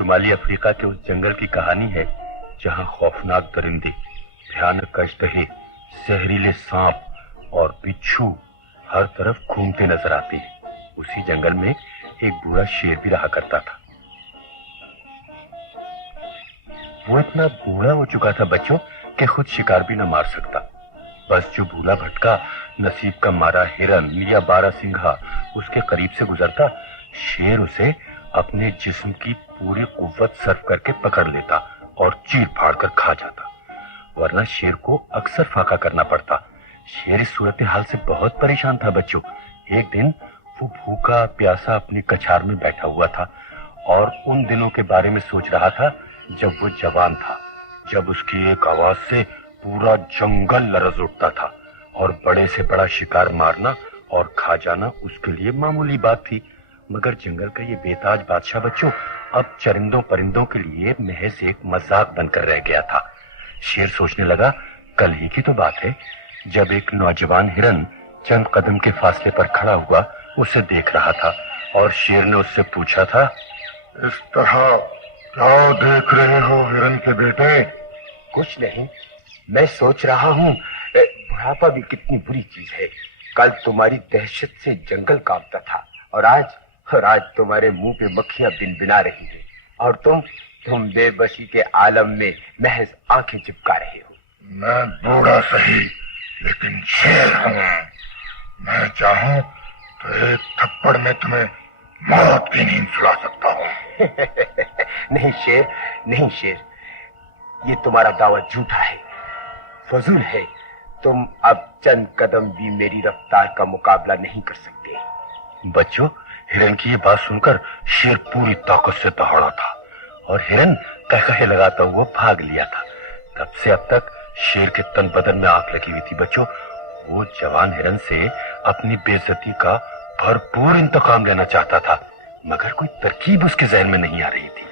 शुमाली Africa के उस जंगल की कहानी है जहां खौफनाक दरिंदे, भयानक अजदहे, जहरीले सांप और बिच्छू हर तरफ घूमते नजर आते हैं। उसी जंगल में एक बूढ़ा शेर भी रहा करता था। वो इतना बूढ़ा हो चुका था बच्चों कि खुद शिकार भी न मार सकता। बस जो भूला भटका नसीब का मारा हिरन या बारहसिंघा उसके करीब से गुजरता, शेर उसे अपने जिस्म की पूरी कुव्वत सर्व करके पकड़ लेता और चीर फाड़ कर खा जाता, वरना शेर को अक्सर फाका करना पड़ता। शेर इस सूरत हाल से बहुत परेशान था बच्चों। एक दिन वो भूखा प्यासा अपनी कछार में बैठा हुआ था और उन दिनों के बारे में सोच रहा था जब वो जवान था, जब उसकी एक आवाज से पूरा जंगल लरज उठता था और बड़े से बड़ा शिकार मारना और खा जाना उसके लिए मामूली बात थी। मगर जंगल का ये बेताज बादशाह बच्चों अब चरिंदों परिंदों के लिए महज एक मजाक बनकर रह गया था। शेर सोचने लगा, कल ही की तो बात है जब एक नौजवान हिरन चंद कदम के फासले पर खड़ा हुआ उसे देख रहा था और शेर ने उससे पूछा था, इस तरह क्या देख रहे हो हिरन के बेटे? कुछ नहीं, मैं सोच रहा हूँ बुढ़ापा भी कितनी बुरी चीज है। कल तुम्हारी दहशत से जंगल कांपता था और आज तुम्हारे मुंह पे मक्खियां बिनबिना रही है और तुम बेबसी के आलम में महज आंखें चिपका रहे हो। मैं बूढ़ा सही लेकिन शेर हूँ। मैं चाहूँ तो एक थप्पड़ में तुम्हें मौत की नींद सुला सकता हूँ। नहीं शेर, ये तुम्हारा दावा झूठा है, फजूल है। तुम अब चंद कदम भी मेरी रफ्तार का मुकाबला नहीं कर सकते। बच्चों, हिरन की ये बात सुनकर शेर पूरी ताकत से दौड़ा था और हिरन कहकहे लगाता हुआ भाग लिया था। तब से अब तक शेर के तन बदन में आग लगी हुई थी बच्चों। वो जवान हिरन से अपनी बेइज्जती का भरपूर इंतकाम लेना चाहता था, मगर कोई तरकीब उसके जहन में नहीं आ रही थी।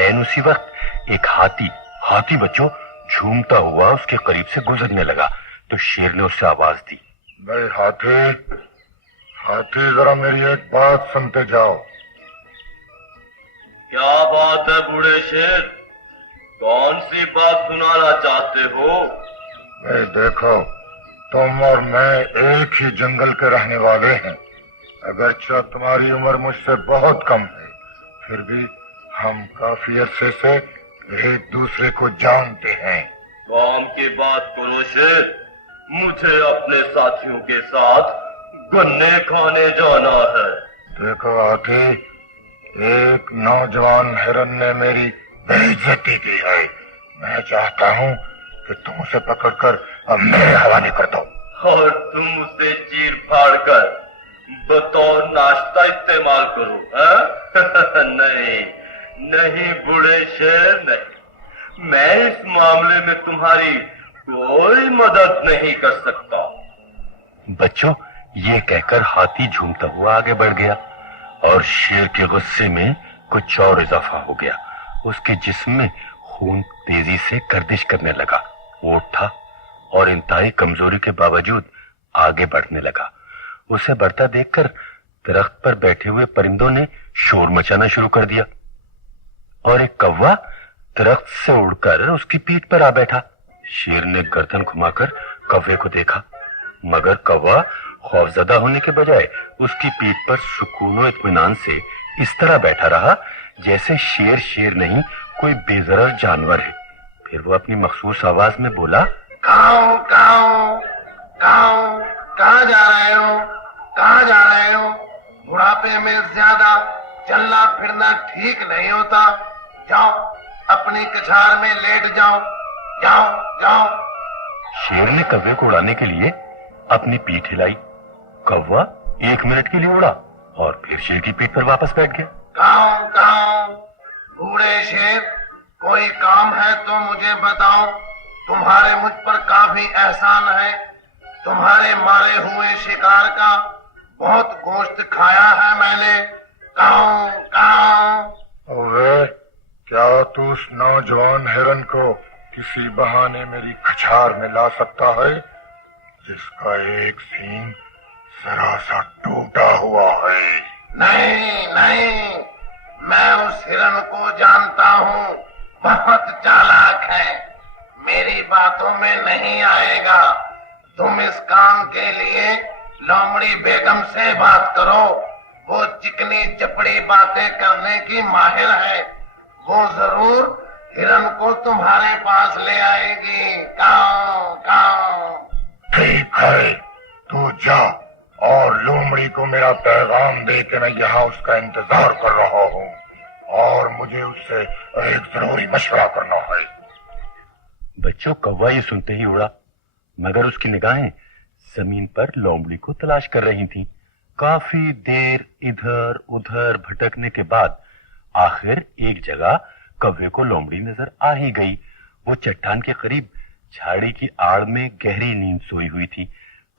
ऐन उसी वक्त एक हाथी बच्चों झूमता हुआ उसके करीब से गुजरने लगा तो शेर ने उससे आवाज दी, भाई हाथी जरा मेरी एक बात सुनते जाओ। क्या बात है बूढ़े शेर, कौन सी बात सुनाना चाहते हो? भाई देखो, तुम और मैं एक ही जंगल के रहने वाले हैं। अगरचे तुम्हारी उम्र मुझसे बहुत कम है, फिर भी हम काफी अरसे से एक दूसरे को जानते हैं। काम की बात करो शेर, मुझे अपने साथियों के साथ गन्ने खाने जाना है। देखो हाथी, एक नौजवान हिरन ने मेरी बेइज्जती की है। मैं चाहता हूँ कि तुम उसे पकड़कर अब मेरे हवाले कर दो और तुम उसे चीर फाड़ कर बतौर नाश्ता इस्तेमाल करो, है? नहीं बूढ़े शेर, नहीं, मैं इस मामले में तुम्हारी कोई मदद नहीं कर सकता। बच्चों, ये कहकर हाथी झूमता हुआ आगे बढ़ गया और शेर के गुस्से में कुछ और इजाफा हो गया। उसके जिस्म में खून तेजी से गर्दिश करने लगा। वो उठा और इंतहाई कमजोरी के बावजूद आगे बढ़ने लगा। उसे बढ़ता देखकर दरख्त पर बैठे हुए परिंदों ने शोर मचाना शुरू कर दिया और एक कौवा दरख्त से उड़कर उसकी पीठ पर आ बैठा। शेर ने गर्दन घुमाकर कौवे को देखा, मगर कौवा खौफजदा होने के बजाय उसकी पीठ पर सुकून और इत्मीनान से इस तरह बैठा रहा जैसे शेर नहीं कोई बेजरर जानवर है। फिर वो अपनी मखसूस आवाज में बोला, काऊ काऊ काऊ, कहाँ जा रहे हो? कहाँ जा रहे हो? बुढ़ापे में ज्यादा चलना फिरना ठीक नहीं होता। जाओ अपनी कछार में लेट जाओ, जाओ। शेर ने कौवे को उड़ाने के लिए अपनी पीठ हिलाई। कौवा 1 मिनट के लिए उड़ा और फिर शेर की पीठ पर वापस बैठ गया। काऊ बूढ़े शेर, कोई काम है तो मुझे बताओ। तुम्हारे मुझ पर काफी एहसान है। तुम्हारे मारे हुए शिकार का बहुत गोश्त खाया है मैंने। काऊ। अरे क्या तू उस नौजवान हिरन को किसी बहाने मेरी कछार में ला सकता है जिसका एक सींग जरा सा टूटा हुआ है? नहीं, میں اس ہرن کو جانتا ہوں، بہت چالاک ہے، میری باتوں میں نہیں آئے گا۔ تم اس کام کے لیے لومڑی بیگم سے بات کرو، وہ چکنی چپڑی باتیں کرنے کی ماہر ہے، وہ ضرور ہرن کو تمہارے پاس لے آئے گی۔ کاؤں کاؤں۔ ٹھیک ہے، تو جا اور لومڑی کو میرا پیغام دے کہ میں یہاں اس کا انتظار کر رہا ہوں، اور مجھے اس سے ایک ضروری مشورہ کرنا ہے۔ بچوں کوا یہ سنتے ہی اڑا، مگر اس کی نگاہیں زمین پر لومڑی کو تلاش کر رہی تھیں۔ کافی دیر ادھر ادھر بھٹکنے کے بعد آخر ایک جگہ کوے کو لومڑی نظر آ ہی گئی۔ وہ چٹان کے قریب جھاڑی کی آڑ میں گہری نیند سوئی ہوئی تھی۔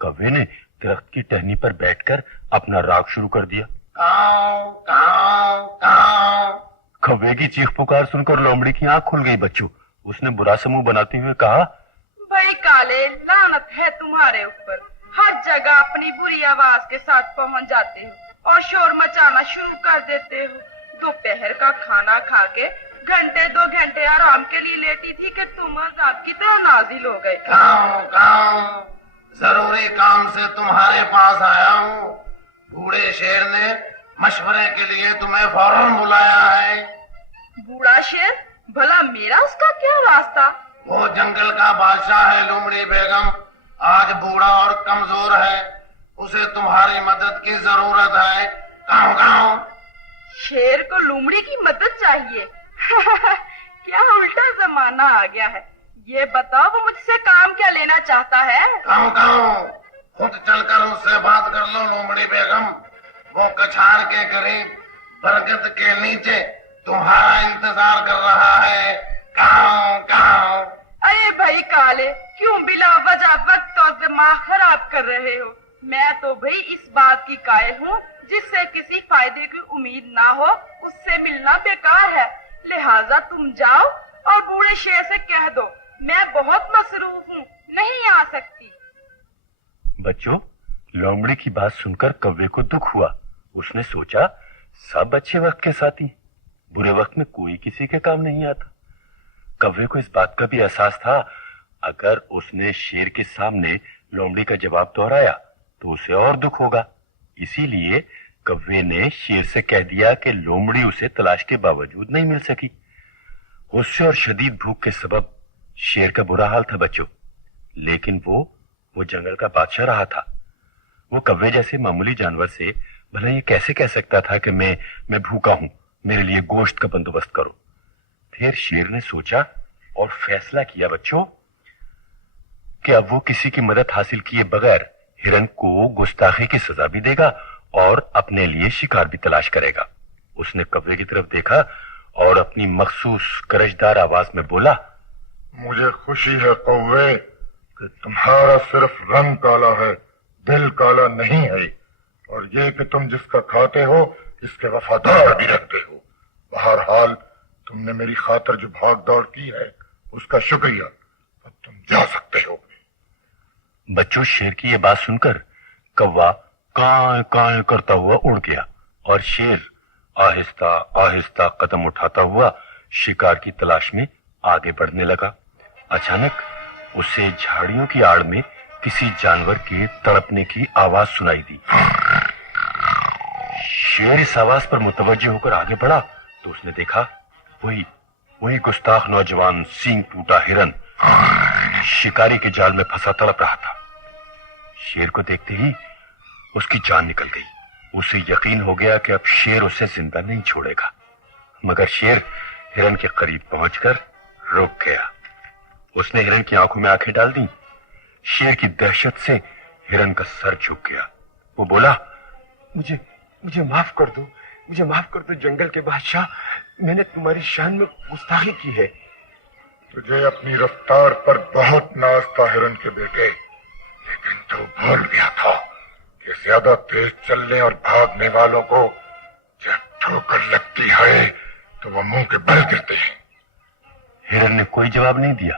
کوے نے درخت کی ٹہنی پر بیٹھ کر اپنا راگ شروع کر دیا۔ کاؤں کاؤں کاؤں۔ کوے کی چیخ پکار سن کر لومڑی کی آنکھ کھل گئی بچوں۔ اس نے برا سا منہ بناتے ہوئے کہا، بھائی کالے، لعنت ہے تمہارے اوپر، ہر جگہ اپنی بری آواز کے ساتھ پہنچ جاتے ہو اور شور مچانا شروع کر دیتے ہو۔ دوپہر کا کھانا کھا کے گھنٹے 2 گھنٹے آرام کے لیے لیٹی تھی کہ تم عذاب کی طرح نازل ہو گئے۔ کاؤں کاؤں، ضروری کام سے تمہارے پاس آیا ہوں، بوڑھے شیر نے مشورے کے لیے تمہیں فوراً بلایا ہے۔ بوڑھا شیر؟ بھلا میرا اس کا کیا واسطہ؟ وہ جنگل کا بادشاہ ہے لومڑی بیگم، آج بوڑھا اور کمزور ہے، اسے تمہاری مدد کی ضرورت ہے۔ کاؤں کاؤں۔ شیر کو لومڑی کی مدد چاہیے؟ کیا الٹا زمانہ آ گیا ہے۔ یہ بتاؤ وہ مجھ سے کام کیا لینا چاہتا ہے؟ کاؤں کاؤں، خود چل کر اس سے بات کر لو لومڑی بیگم، وہ کچھار کے قریب برگد کے نیچے تمہارا انتظار کر رہا ہے۔ کاؤں کاؤں۔ ارے بھائی کالے، کیوں بلا وجہ وقت اور دماغ خراب کر رہے ہو؟ میں تو بھئی اس بات کی قائل ہوں جس سے کسی فائدے کی امید نہ ہو اس سے ملنا بیکار ہے، لہٰذا تم جاؤ اور بوڑھے شیر سے کہہ دو میں بہت مصروف ہوں، نہیں آ سکتی۔ بچوں لومڑی کی بات سن کر کوے کو دکھ ہوا۔ اس نے سوچا سب اچھے وقت کے ساتھی، برے وقت میں کوئی کسی کے کام نہیں آتا۔ کوے کو اس بات کا بھی احساس تھا اگر اس نے شیر کے سامنے لومڑی کا جواب دہرایا تو اسے اور دکھ ہوگا، اسی لیے کوے نے شیر سے کہہ دیا کہ لومڑی اسے تلاش کے باوجود نہیں مل سکی۔ غصے اور شدید بھوک کے سبب شیر کا برا حال تھا بچوں، لیکن وہ جنگل کا بادشاہ رہا تھا۔ وہ کوے جیسے معمولی جانور سے بھلا یہ کیسے کہہ سکتا تھا کہ میں بھوکا ہوں، میرے لیے گوشت کا بندوبست کرو۔ پھر شیر نے سوچا اور فیصلہ کیا بچوں کہ اب وہ کسی کی مدد حاصل کیے بغیر ہرن کو گستاخی کی سزا بھی دے گا اور اپنے لیے شکار بھی تلاش کرے گا۔ اس نے کوے کی طرف دیکھا اور اپنی مخصوص گرجدار آواز میں بولا، مجھے خوشی ہے کوے کہ تمہارا صرف رنگ کالا ہے، دل کالا نہیں ہے، اور یہ کہ تم جس کا کھاتے ہو اس کے وفادار بھی رکھتے ہو۔ بہرحال تم نے میری خاطر جو بھاگ دوڑ کی ہے اس کا شکریہ، اب تم جا سکتے ہو۔ بچوں شیر کی یہ بات سن کر کوا کائیں کائیں کرتا ہوا اڑ گیا اور شیر آہستہ آہستہ قدم اٹھاتا ہوا شکار کی تلاش میں آگے بڑھنے لگا۔ اچانک اسے جھاڑیوں کی آڑ میں کسی جانور کے تڑپنے کی آواز سنائی دی۔ شیر اس آواز پر متوجہ ہو کر آگے بڑھا تو اس نے دیکھا وہی گستاخ نوجوان سینگ ٹوٹا ہرن شکاری کے جال میں پھنسا تڑپ رہا تھا۔ شیر کو دیکھتے ہی اس کی جان نکل گئی۔ اسے یقین ہو گیا کہ اب شیر اسے زندہ نہیں چھوڑے گا، مگر شیر ہرن کے قریب پہنچ کر رک گیا۔ اس نے ہرن کی آنکھوں میں آنکھیں ڈال دیں۔ شیر کی دہشت سے ہرن کا سر جھک گیا۔ وہ بولا، مجھے معاف کر دو، مجھے معاف کر دو جنگل کے بادشاہ، میں نے تمہاری شان میں گستاخی کی ہے۔ تجھے اپنی رفتار پر بہت ناز تھا ہرن کے بیٹے، لیکن تو بھول گیا تھا کہ زیادہ تیز چلنے اور بھاگنے والوں کو جب ٹھوکر لگتی ہے تو وہ منہ کے بل گرتے ہیں۔ ہرن نے کوئی جواب نہیں دیا،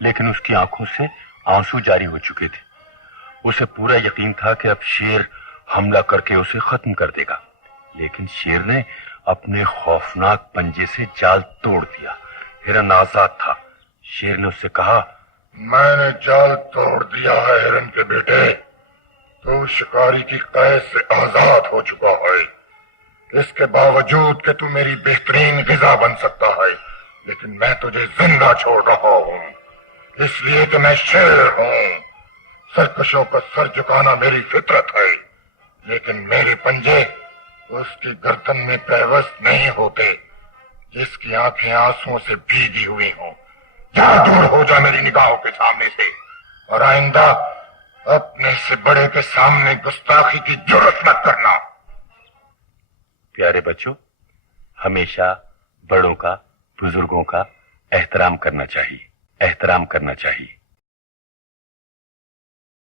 لیکن اس کی آنکھوں سے آنسو جاری ہو چکے تھے۔ اسے پورا یقین تھا کہ اب شیر حملہ کر کے اسے ختم کر دے گا، لیکن شیر نے अपने खौफनाक पंजे से जाल तोड़ दिया। हिरन आजाद था। शेर ने उससे कहा, मैंने जाल तोड़ दिया है हिरन के बेटे, तो शिकारी की कैद से आजाद हो चुका है। इसके बावजूद कि तू मेरी बेहतरीन ग़िज़ा बन सकता है, लेकिन मैं तुझे जिंदा छोड़ रहा हूँ, इसलिए कि मैं शेर हूँ। सरकशों का सर झुकाना मेरी फितरत है, लेकिन मेरे पंजे उसकी गर्दन में पैवस्त नहीं होते जिसकी आंखें आंसुओं से भीगी हुई हों। जा, दूर हो जा मेरी निगाहों के सामने से, और आइंदा अपने से बड़े के सामने गुस्ताखी की जुर्रत मत करना। प्यारे बच्चों, हमेशा बड़ों का, बुजुर्गों का एहतराम करना चाहिए, एहतराम करना चाहिए।